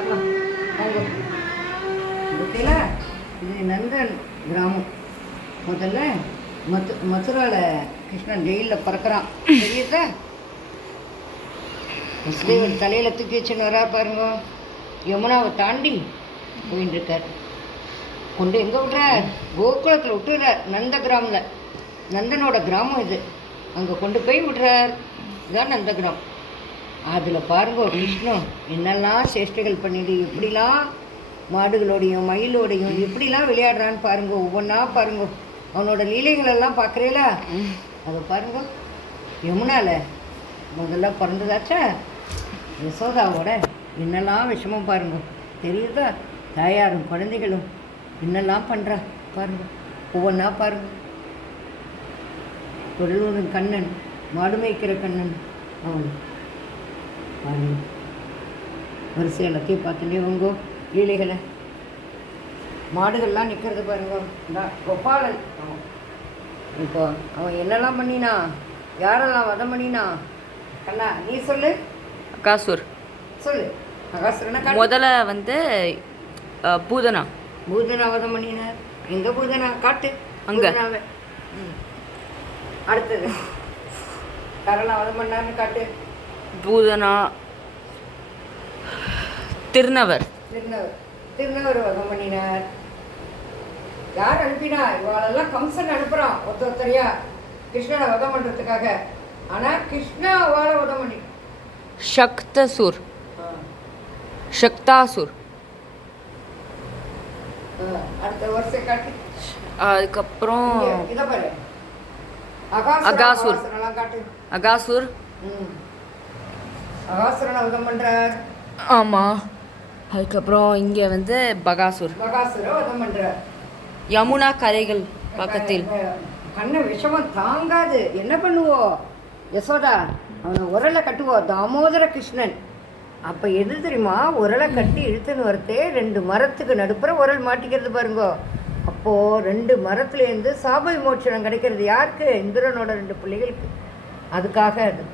பார்க்கலாம். வாங்க. ஓகேல, இது நந்தன் கிராமம். முதல்ல மதுராவில் கிருஷ்ணன் ஜெயிலில் பிறக்கிறான். தெரியுதா? முஸ்லீம் தலையில் தூக்கி வச்சுன்னு வரா பாருங்க. யமுனாவை தாண்டி போயின்னு இருக்கார். கொண்டு எங்கே விட்றார்? கோகுலத்தில் விட்டுறார். நந்த கிராமில், நந்தனோட கிராமம் இது. அங்கே கொண்டு போய் விடுறார். இதுதான் நந்த கிராமம். அதில் பாருங்க விஷ்ணு என்னெல்லாம் சேஷ்டைகள் பண்ணிடு, எப்படிலாம் மாடுகளோடையும் மயிலோடையும் எப்படிலாம் விளையாடுறான்னு பாருங்க. ஒவ்வொன்றா பாருங்க. அவனோட லீலைகளெல்லாம் பார்க்குறீங்களா? அதை பாருங்க. யமுனாவில் முதல்ல பிறந்ததாச்சா யசோதாவோட என்னெல்லாம் விஷமம் பாருங்க. தெரியுதா? தாயாரும் குழந்தைகளும் என்னெல்லாம் பண்ணுறா பாருங்க. ஒவ்வொன்றா பாருங்க. தொழிலூரும் கண்ணன், மாடு மேய்க்கிற கண்ணன் அவன் பாருங்க. வரிசை எல்லாத்தையும் பார்த்துட்டே உங்கோ லீலைகளை. மாடுகள்லாம் நிற்கிறது பாருங்க. கோபாலன் அவன். இப்போ அவன் என்னெல்லாம் பண்ணினா, யாரெல்லாம் வதம் பண்ணினா? கண்ணா நீ சொல்லு. அகாசுர் சொல்லு. அகாசுரனா முதல்ல வந்து பூதனா பூதனா வதம் பண்ணினார். எங்கே பூதனா? காட்டு அங்க. பூதனாவை. அடுத்தது யாரெல்லாம் வதம் பண்ணார்னு காட்டு. பூதனா, திருநவர் திருநவர் வதம் பண்ணினார். யார் அனுப்பினா? இவாளெல்லாம் கம்சன் அனுப்புகிறான் ஒருத்தரையா கிருஷ்ணனை வதம் பண்ணுறதுக்காக. ஆனால் கிருஷ்ணா அவளை வதம் பண்ணி சக்தசூர், சக்தாசுர். அடுத்த வருஷம் காட்டு. அதுக்கப்புறம் இதை பாரு. அகாசுர். காட்டு. அகாசுர். அகாசுரனை வதம் பண்ணுறார். ஆமாம். அதுக்கப்புறம் இங்கே வந்து பகாசுர். பகாசுரை வதம் பண்ணுறார். யமுனா கரைகள் பக்கத்தில். கண்ணை விஷமம் தாங்காது. என்ன பண்ணுவோம்? யசோதா அவனை உரலை கட்டுவோம். தாமோதர கிருஷ்ணன். அப்போ எது தெரியுமா? உரலை கட்டி இழுத்துன்னு வரத்தே 2 மரத்துக்கு நடுப்புற உரல் மாட்டிக்கிறது பாருங்கோ. அப்போது 2 மரத்துலேருந்து சாப விமோச்சனம் கிடைக்கிறது. யாருக்கு? இந்திரனோட 2 பிள்ளைகளுக்கு. அதுக்காக அது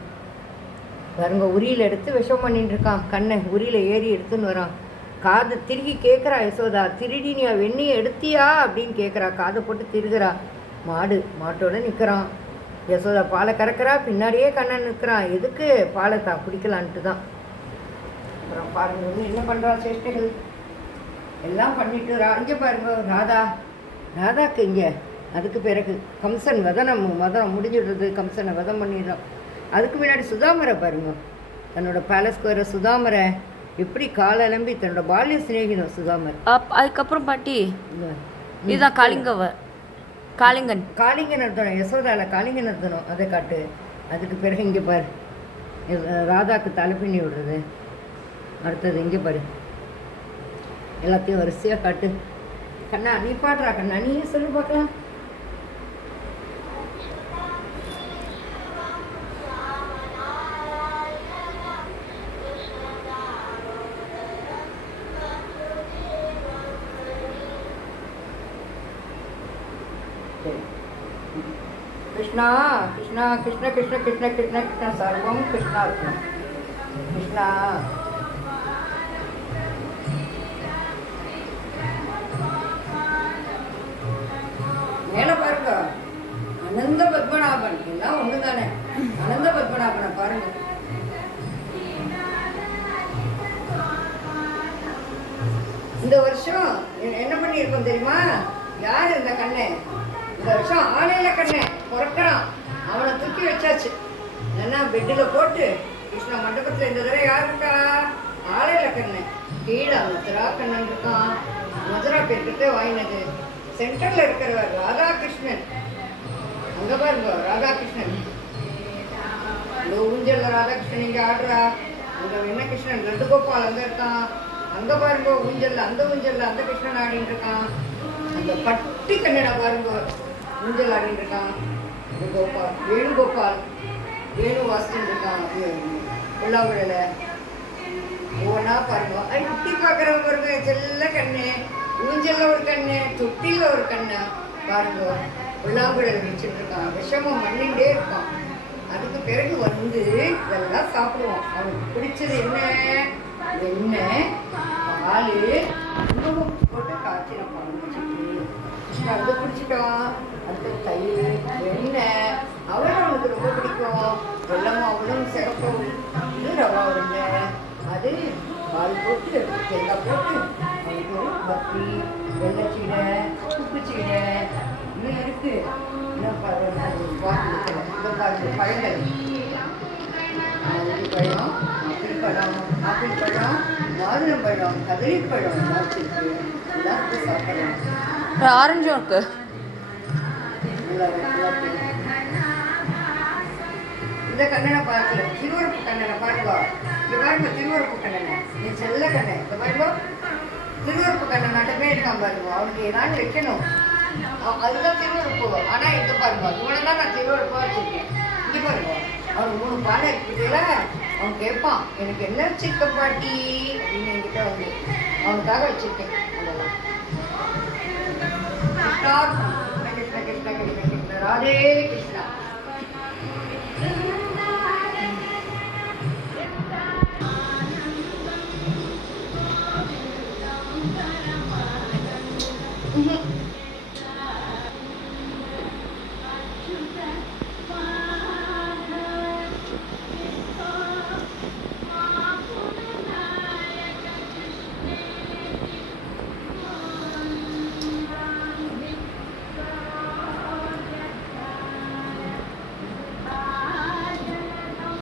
பாருங்க. உரியில் எடுத்து விஷம் பண்ணிட்டு இருக்கான். கண்ணை உரியில் ஏறி எடுத்துன்னு வரான். காதை திருகி கேட்குறா யசோதா. திருடி நீ வெந்நியை எடுத்தியா அப்படின்னு கேட்குறா. காதை போட்டு திருகுறா. மாட்டோட நிற்கிறான். யசோதா பாலை கறக்கிறா. பின்னாடியே கண்ணன் நிற்கிறான். எதுக்கு? பாலை குடிக்கலான்ட்டு தான். அப்புறம் பாருங்க என்ன பண்ணுறா சேஷ்டைகள் எல்லாம் பண்ணிட்டு இங்கே பாருங்க. ராதாக்கு இங்கே. அதுக்கு பிறகு கம்சன் வதனம் முடிஞ்சிடுறது. கம்சனை வதம் பண்ணிடுறான். அதுக்கு முன்னாடி சுதாமரை பாருங்க. தன்னோட பேலஸ்க்கு வர சுதாமரை எப்படி காலம்பி தன்னோட பால்ய சிநேகிதம் சுதாமர். அதுக்கப்புறம் பாட்டி இதுதான் காளிங்கன் அர்த்தனம். யசோதால காளிங்கன் அர்த்தனம். அதை காட்டு. அதுக்கு பிறகு இங்கே பாரு ராதாக்கு தலைப்பிண்ணி விடுறது. அடுத்தது இங்கே பாரு. எல்லாத்தையும் வரிசையாக காட்டு. கண்ணா நீ பாடுறா. கண்ணா நீ சொல்லி பார்க்கலாம். கிருஷ்ணா கிருஷ்ணா கிருஷ்ண கிருஷ்ண கிருஷ்ண கிருஷ்ண கிருஷ்ண சர்வம் கிருஷ்ணார்ப்பணம். கிருஷ்ணா மேலே பாருங்க. அனந்த பத்மநாபன். எல்லாம் ஒன்று தானே. அனந்த பத்மநாபனை பாருங்க. இந்த வருஷம் என்ன பண்ணியிருக்கோம் தெரியுமா? யார் இந்த கண்ணை? இந்த வருஷம் ஆலையில கண்ணை பிறக்கிறான். அவனை தூக்கி வச்சாச்சு. ஏன்னா பெட்டில் போட்டு கிருஷ்ண மண்டபத்தில் இந்த தடவை யார் இருக்கா? ஆலையில கண்ணை. கீழே மதுரா கண்ணன் இருக்கான். மதுரா பேர்கிட்ட வாங்கினது. சென்டரில் இருக்கிறவர் ராதாகிருஷ்ணன். அங்கே பாருங்க ராதாகிருஷ்ணன். இந்த ஊஞ்சலில் ராதாகிருஷ்ணன் இங்கே ஆடுறா. அங்கே வெண்ணகிருஷ்ணன் லட்டு கோபால் அங்கே இருக்கான். அங்கே பாருங்க ஊஞ்சலில் அந்த கிருஷ்ணன் ஆடின்னு இருக்கான். அந்த பட்டி கண்ணனை பாருங்க ஊஞ்சல் ஆடின்னு இருக்கான். வேணுகோபால் வேணு வாசிச்சுட்டு இருக்கான். புல்லாங்குழல ஒவ்வொன்றா பாருங்க. குட்டி பார்க்குறவங்க பாருங்க. செல்ல கண்ணு. ஊஞ்சல்ல ஒரு கண்ணு, தொட்டியில் ஒரு கண்ணு பாருங்க. புல்லாங்குழல் வச்சுட்டு இருக்கான். விஷமம் பண்ணிகிட்டே இருக்கான். அதுக்கு பிறகு வந்து இதெல்லாம் சாப்பிடுவோம். அவனுக்கு பிடிச்சது என்ன? வெண்ணெய் பால் குங்குமம் போட்டு காய்ச்சின பால் வச்சுட்டு கிருஷ்ணா வந்து குடிச்சிட்டோம். அடுத்து தயிர் வெண்ணெய் அவளும் அவனுக்கு ரொம்ப பிடிக்கும். வெள்ளமும் அவளும் சிறப்பும் இது ரவா உருண்டை அது பால் போட்டு தேங்காய் போட்டு அவனுக்கு ஒரு பத்தி வெள்ளை சீடை உப்பு சீடை இன்னும் இருக்கு. இன்னும் பாருங்க பழங்கள் பழம் ஆப்பிள் பழம் மாதுளம்பழம் கதளிப்பழம் எல்லாத்துக்கு எல்லாத்துக்கும் சாப்பிடலாம். ஆரஞ்சும் இருக்கு. இந்த கண்ணனை பார்க்கல திருவரப்பு கண்ணனை பாருங்க. இங்க பாருங்க திருவரப்பு கண்ணனை நீ செல்ல கண்ணன் இந்த பாருங்க திருவரப்பு கண்ணன் மட்டுமே இருக்கான் பாருங்க. அவனுக்கு ஏதாவது வைக்கணும் அதுதான் திருவரப்பு. ஆனா எங்க பாருங்க இவனைதான் நான் திருவரப்பா வச்சிருக்கேன். இங்க பாருங்க அவனுக்கு 3 பானை இருக்குதுல அவன் கேட்பான் எனக்கு என்ன வச்சிருக்க பாட்டி அப்படின்னு என்கிட்ட வந்து அவனுக்காக வச்சிருக்கேன். அதெல்லாம் கிருஷ்ணா கிருஷ்ணா கிருஷ்ணா கிருஷ்ணா கிருஷ்ணா ராதே கிருஷ்ணா.